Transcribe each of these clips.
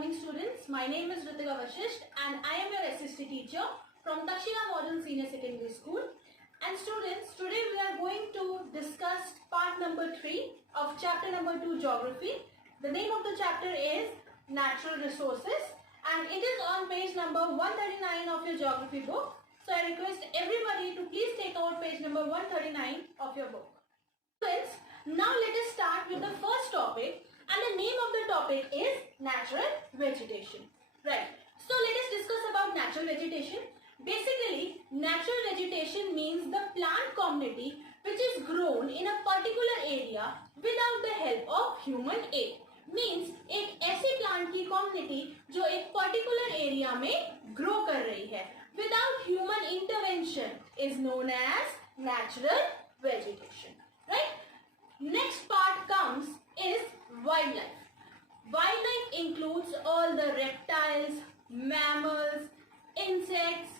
morning students. My name is Ritika Vashisth and I am your SST teacher from Taksh-Shila Model Sr Secondary School. And students, today we are going to discuss part number 3 of chapter number 2 Geography. The name of the chapter is Natural Resources and it is on page number 139 of your geography book. So I request everybody to please take out page number 139 of your book. Students, now let us start with the first topic. And the name of the topic is natural vegetation. Right. So let us discuss about natural vegetation. Basically, natural vegetation means the plant community which is grown in a particular area without the help of human aid. Means एक ऐसी plant की community जो एक particular area में grow कर रही है without human intervention is known as natural vegetation. Right. Next part comes is wildlife. Wildlife includes all the reptiles, mammals, insects,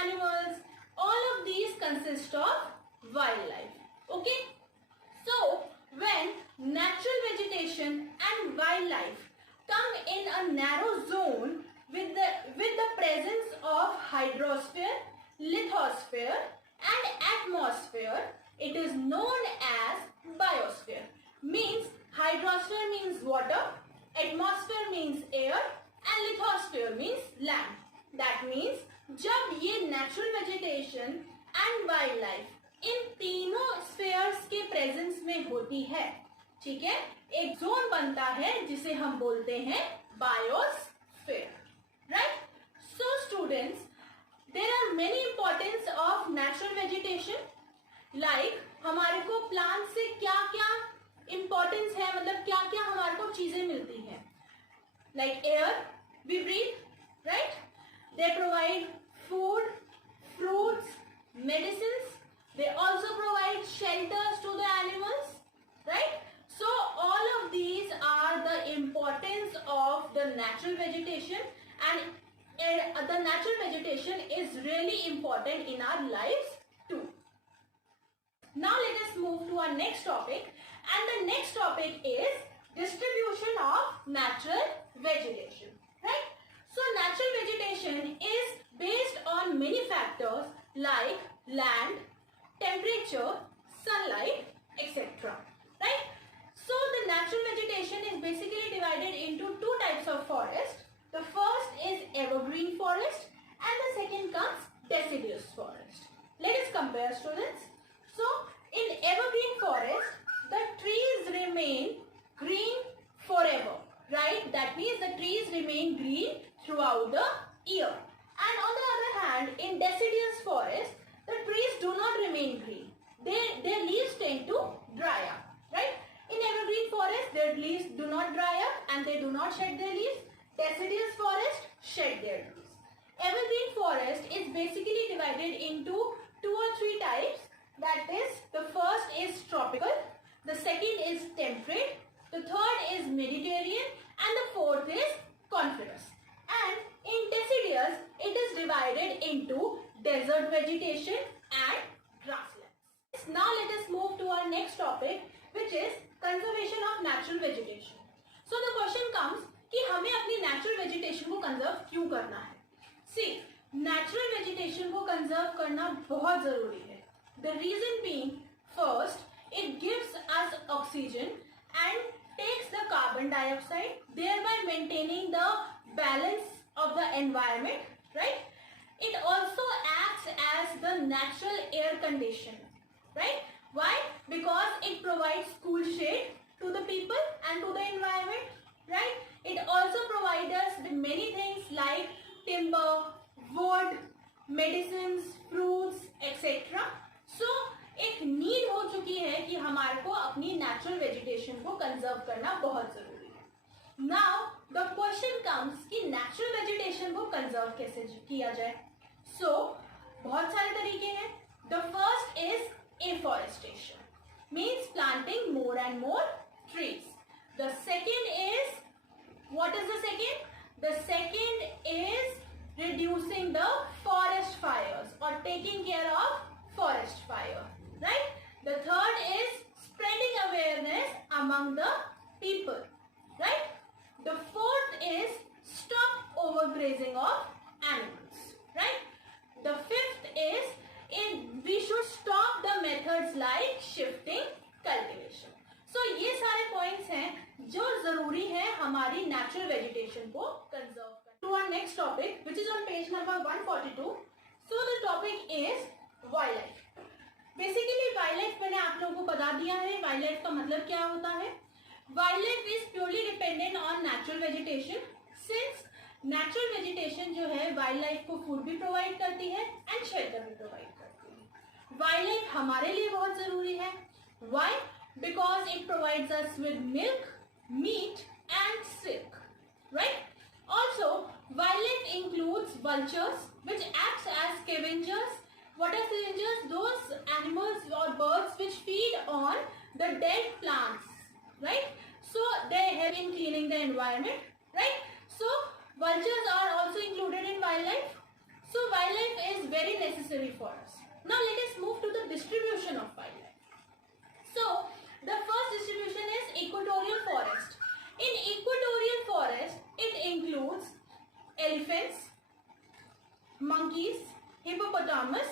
animals. All of these consist of wildlife. Okay? So, when natural vegetation and wildlife come in a narrow zone with the presence of hydrosphere, lithosphere and atmosphere, it is known as biosphere. Means hydrosphere means water, atmosphere means air and lithosphere means land. That means जब ये natural vegetation and wildlife इन तीनों spheres के presence में होती है, ठीक है, एक zone बनता है जिसे हम बोलते हैं biosphere. Right? So students, there are many importance of natural vegetation. Like हमारे को plant से क्या-क्या importance है, मतलब क्या-क्या हमारे को चीजें मिलती हैं. Like air, we breathe, right? They provide food, fruits, medicines. They also provide shelters to the animals, right? So all of these are the importance of the natural vegetation, and the natural vegetation is really important in our lives too. Now let us move to our next topic, and the next topic is distribution of natural vegetation, right? So natural vegetation is based on many factors like land, temperature, sunlight, etc. Right? So the natural vegetation is basically divided into two types of forest. The first is evergreen forest and the second comes deciduous forest. Let us compare, students. So in evergreen forest, the trees remain green forever, right? That means the trees remain green throughout the year. And on the other hand, in deciduous forest, the trees do not remain green. Their leaves tend to dry up, right? In evergreen forest, their leaves do not dry up and they do not shed their leaves. Deciduous forest shed their leaves. Evergreen forest is basically divided into 2 or 3 types. That is, the first is tropical, the second is temperate, the third is Mediterranean and the fourth is coniferous. And in deciduous, it is divided into desert vegetation and grasslands. Now let us move to our next topic, which is conservation of natural vegetation. So the question comes कि हमें अपनी natural vegetation को conserve क्यों करना है? See, natural vegetation को conserve करना बहुत जरूरी है. The reason being, first, it gives us oxygen and takes the carbon dioxide, thereby maintaining the balance of the environment, right? It also acts as the natural air conditioner, right? Why? Because it provides cool shade to the people and to the environment, right? It also provides us with many things like timber, wood, medicines, fruits, etc. So, एक need हो चुकी है कि हमारे को अपनी natural vegetation को conserve करना बहुत जरूरी है. नाउ द क्वेश्चन कम्स कि नेचुरल वेजिटेशन को कंजर्व कैसे किया जाए. सो बहुत सारे तरीके हैं. The first is afforestation, means planting more and more trees. The second is, what is the second? The second is reducing the forest fires or taking care of forest fire, right? The third is spreading awareness among the people, right? The fourth is grazing of animals, right? The fifth is we should stop the methods like shifting, cultivation. So ये सारे points हैं जो जरूरी है हमारी natural vegetation को conserve करना. To our next topic, which is on page number 142. So the topic is wildlife. Basically wildlife मैंने आप लोगों को बता दिया है. Wildlife का मतलब क्या होता है? Wildlife is purely dependent on natural vegetation. Since natural vegetation जो है wildlife को food भी provide करती है and shelter भी provide करती है. Wildlife हमारे लिए बहुत जरूरी है. Why? Because it provides us with milk, meat and silk, right? Also, wildlife includes vultures, which acts as scavengers. What are scavengers? Those animals or birds which feed on the dead plants, right? So they help in cleaning the environment, right? So vultures are also included in wildlife. So wildlife is very necessary for us. Now let us move to the distribution of wildlife. So the first distribution is equatorial forest. In equatorial forest, it includes elephants, monkeys, hippopotamus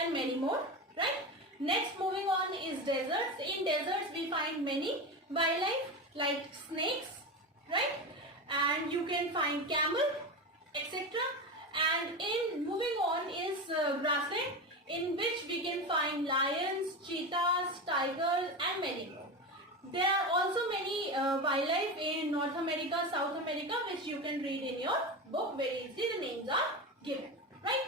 and many more, right? Next, moving on is deserts. In deserts, we find many wildlife like snakes, right? And you can find camel, etc. And in moving on is grassland, in which we can find lions, cheetahs, tigers and many more. There are also many wildlife in North America, South America, which you can read in your book very easily. The names are given, right?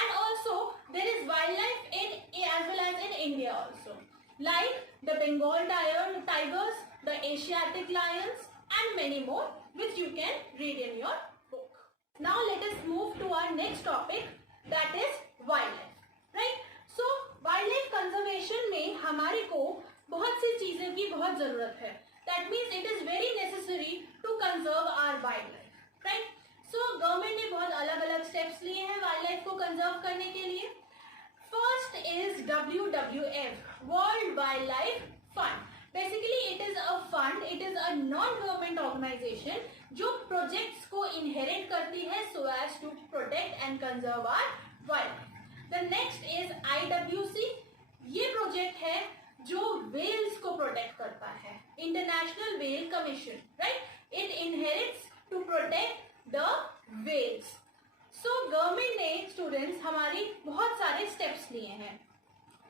And also there is wildlife as well as in India also, like the Bengal tigers, the Asiatic lions and many more, which you can read in your book. Now let us move to our next topic, that is wildlife, right? So wildlife conservation में हमारे को बहुत सी चीजें की बहुत जरूरत है. That means it is very necessary to conserve our wildlife, right? So government ने बहुत अलग अलग steps लिए हैं wildlife को conserve करने के लिए. First is WWF, World Wildlife Fund. Basically it is a fund, it is a non-government organization जो projects को inherit करती है so as to protect and conserve our wildlife. The next is IWC. ये project है जो whales को protect करता है. International Whale Commission, right? It inherits to protect the whales. So government ने students हमारी बहुत सारे steps लिए हैं,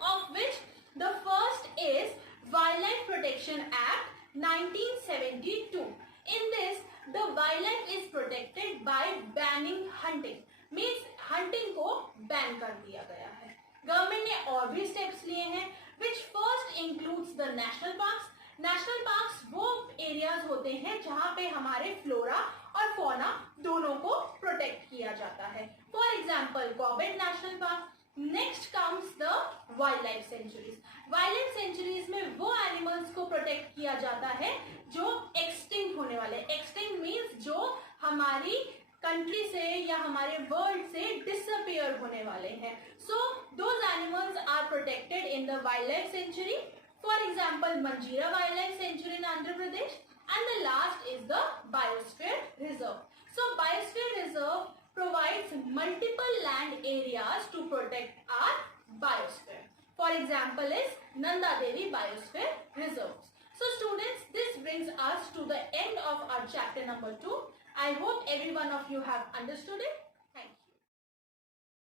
of which the first is Wildlife Protection Act 1972. In this, the wildlife is protected by banning hunting. Means hunting को ban कर दिया गया है. Government ने और भी steps लिए हैं, which first includes the national parks. National parks वो areas होते हैं जहाँ पे हमारे flora और fauna दोनों को protect किया जाता है. For example, Corbett National Park. Next comes the wildlife sanctuaries. Wildlife sanctuaries में वो animals को protect किया जाता है जो extinct होने वाले. Extinct means जो हमारी country से या हमारे world से disappear होने वाले हैं. So those animals are protected in the wildlife sanctuary. For example, Manjira Wildlife Sanctuary in Andhra Pradesh. And the last is the Biosphere Reserve. So Biosphere Reserve provides multiple land areas to protect our biosphere. For example is Nanda Devi Biosphere Reserve. So students, this brings us to the end of our chapter number 2. I hope every one of you have understood it. Thank you.